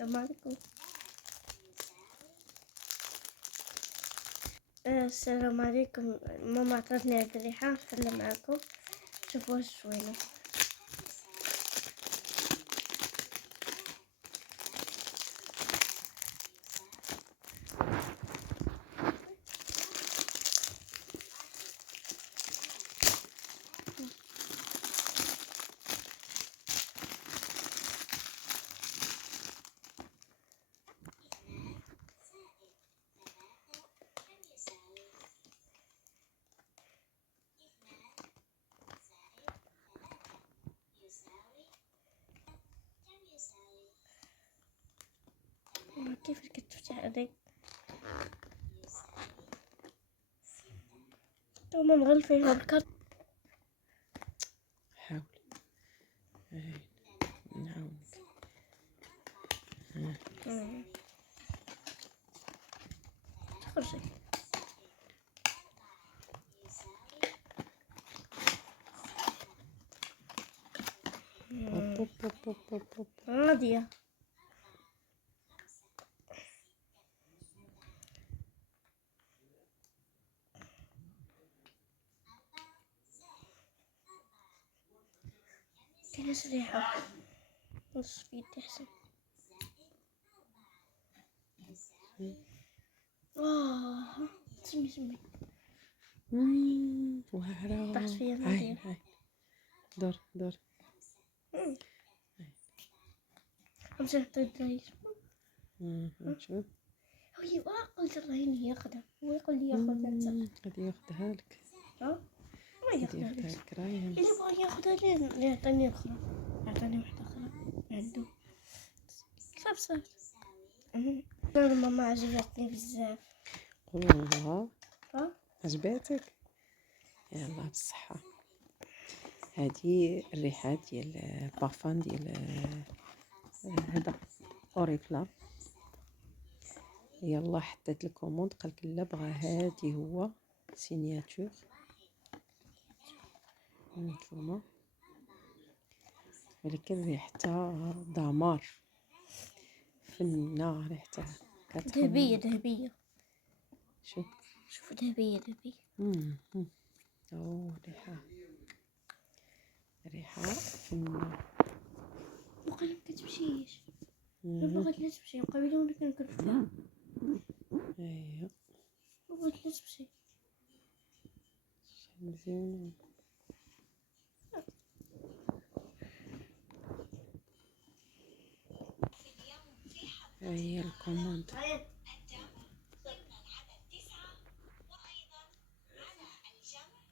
السلام عليكم. السلام عليكم. ماما عطتني هاد الريحة نحلها معاكم. شوفوا واش زوينة. كيف كتفتح هذيك؟ توما مغلفين هاد الكارت. حاول نعاونك. تخرجي. غادية. كايناش ريحة. نص في يدي حسن. سمي واعرة. طاحت فيا هاي الماضية. هاي دور. خمسة تدريس. شوف هي قلت الله إني ياخذها. هو يقول لي ياخذها أنت. غادي ياخدها لك. ها؟ ما غادي ياخذها ياخدها ليش؟ لك راهي. اللي بغى ياخذها ليه يعطيني أخرى. يعطيني واحدة أخرى عنده. صافي. أنا ماما عجبتني بزاف. والله ها؟ عجباتك؟ يلا بالصحة. هذه الريحة ديال بارفان ديال هذا اوريفلام. يلا حطيت الكوموند قالك لا بغا هادي هو سينياتور. نتوما ولكن ريحتها دمار فنة. ريحتها ذهبية. شوف ذهبية. او ريحة فنة. وقال ما كتمشيش. بغات لا تمشي قبيله ولا كنفتها. ايوا بغات لا تمشي. مزيان. هي الكوموند.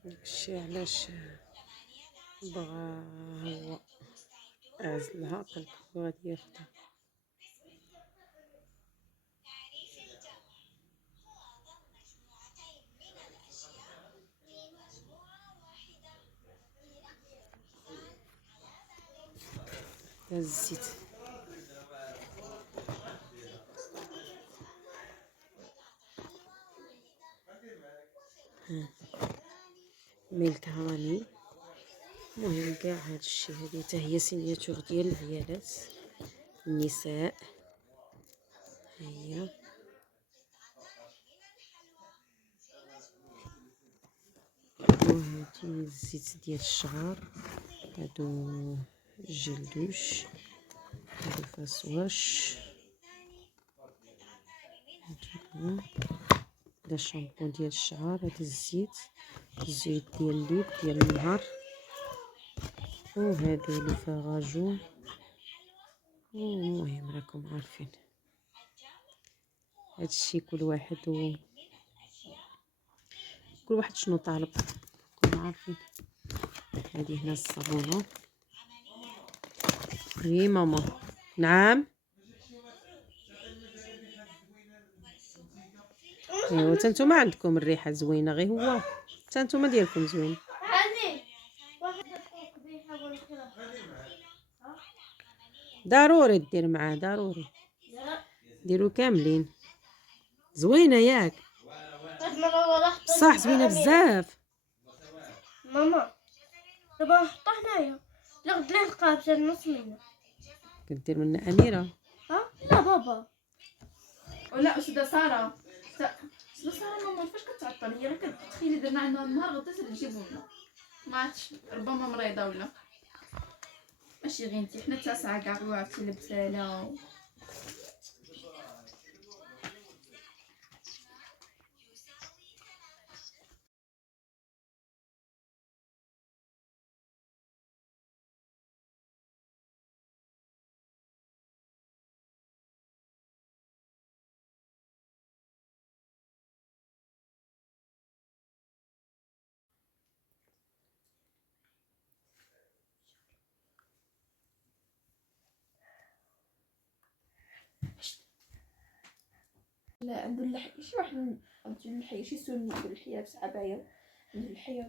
داكشي علاش بغا هو عزلها قالك هو غادي ياخدها. داز الزيت. ميلك هاني. المهم كاع هادشي هادي حتى هي سينياتور ديال العيالات النساء. هي وهادي الزيت ديال الشعر. هادو جيل دوش. هادو فاسواش. هذا الشامبو ديال الشعر. هذا الزيت ديال الليل ديال النهار. وهادو لي فاغاجو. المهم راكم عارفين هادشي. كل واحد شنو طالب راكم عارفين. هادي هنا الصابونة. وي ماما. نعم. ايوا حتى نتوما عندكم الريحه زوينه. غير هو حتى نتوما ديالكم زوين. ضروري دير معاه. ضروري ديروا كاملين. زوينه ياك بصح زوينه بزاف. ماما دابا نحطها هنايا. لا غد ليه القابسه النص منه. كدير منا اميره. ها لا بابا. ولا أستاذة سارة، أستاذة سارة ماما فاش كتعطل هي غير كتخيلي درنا عندها النهار غتصل تجيبو لنا، ما عرفتش ربما مريضة ولا ماشي غير انتي، حنا 9 كاع وعرفتي البسالة لا عنده اللحية شي واحد عنده اللحية شي سني عنده اللحية لابس عباية عنده اللحية